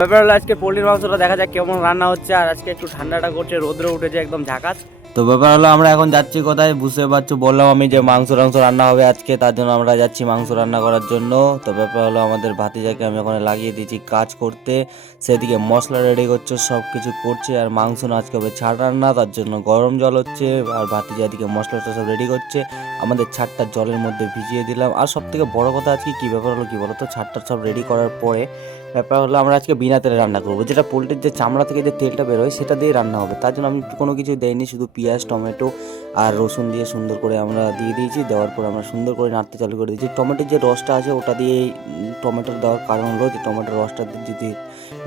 ব্যাপার হলো আজকে পোলট্রির মাংসটা দেখা যাক কেমন রান্না হচ্ছে। আর আজকে একটু ঠান্ডাটা করছে, রোদ্র উঠেছে একদম ঝাঁকাস। তো ব্যাপার হলো আমরা এখন যাচ্ছি কোথায় বুঝতে পারছো, বললাম আমি যে মাংস রান্না হবে আজকে, তার জন্য আমরা যাচ্ছি মাংস রান্না করার জন্য। তো ব্যাপার হলো আমাদের ভাতিজাকে আমি ওখানে লাগিয়ে দিয়েছি কাজ করতে, সেদিকে মশলা রেডি করছে, সব কিছু করছে। আর মাংস না আজকে হবে ছাড় রান্না, তার জন্য গরম জল হচ্ছে। আর ভাতিজা এদিকে মশলাটা সব রেডি করছে, আমাদের ছাড়টা জলের মধ্যে ভিজিয়ে দিলাম। আর সব থেকে বড় কথা আজকে কী ব্যাপার হলো কি বলতো, ছাড়টা সব রেডি করার পরে ব্যাপার হলো আমরা আজকে বিনা তেলে রান্না করবো, যেটা পোলট্রির যে চামড়া থেকে যে তেলটা বেরোয় সেটা দিয়ে রান্না হবে। তার জন্য আমি কোনো কিছু দেইনি, শুধু পেঁয়াজ টমেটো আর রসুন দিয়ে সুন্দর করে আমরা দিয়ে দিয়েছি। দেওয়ার পর আমরা সুন্দর করে নাড়তে চালু করে দিয়েছি। টমেটোর যে রসটা আছে ওটা দিয়ে টমেটোর দেওয়ার কারণ হলো যে টমেটোর রসটা যদি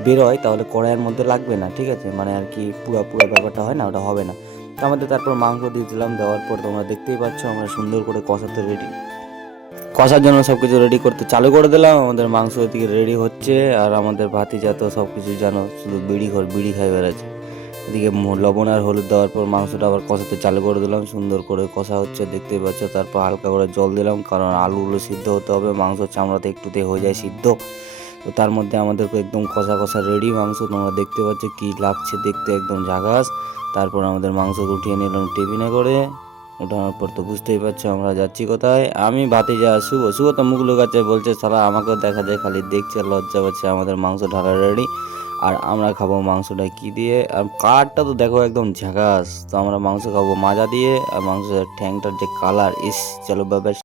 বেরোয় তাহলে কড়াইয়ের মধ্যে লাগবে না, ঠিক আছে, মানে আর কি পুরো ব্যাপারটা হয় না, ওটা হবে না। তো আমাদের তারপর মাংস দিয়ে দিলাম, দেওয়ার পর তোমরা দেখতেই পাচ্ছ আমরা সুন্দর করে কষার জন্য সব কিছু রেডি করতে চালু করে দিলাম। আমাদের মাংস এদিকে রেডি হচ্ছে। আর আমাদের ভাতিজা তো সব কিছু জানো, শুধু বিড়ি খাই বেড়াচ্ছে। এদিকে লবণ আর হলুদ দেওয়ার পর মাংসটা আবার কষাতে চালু করে দিলাম, সুন্দর করে কষা হচ্ছে দেখতেই পাচ্ছ। তারপর হালকা করে জল দিলাম, কারণ আলুগুলো সিদ্ধ হতে হবে, মাংস চামড়াতে একটুতে হয়ে যায় সিদ্ধ। তো তার মধ্যে আমাদেরকে একদম কষা রেডি মাংস, তোমরা দেখতে পাচ্ছ কি লাগছে দেখতে, একদম ঝাকাস। তারপর আমাদের মাংস উঠিয়ে নিলাম টিফিনে করে। ওঠানোর পর তো বুঝতেই পারছো আমরা যাচ্ছি কোথায়। আমি ভাতিজা শুভ তো মুখ লুকাচ্ছে, বলছে সালা আমাকেও দেখা যায়, খালি দেখছে লজ্জা পাচ্ছে। আমাদের মাংস ঢালা রেডি, আর আমরা খাবো মাংসটা কি দিয়ে। আর কালারটা তো দেখো একদম ঝাকাস। তো আমরা মাংস খাবো মাজা দিয়ে, আর মাংসের ঠ্যাংটার যে কালার, ইস চলো বাবা।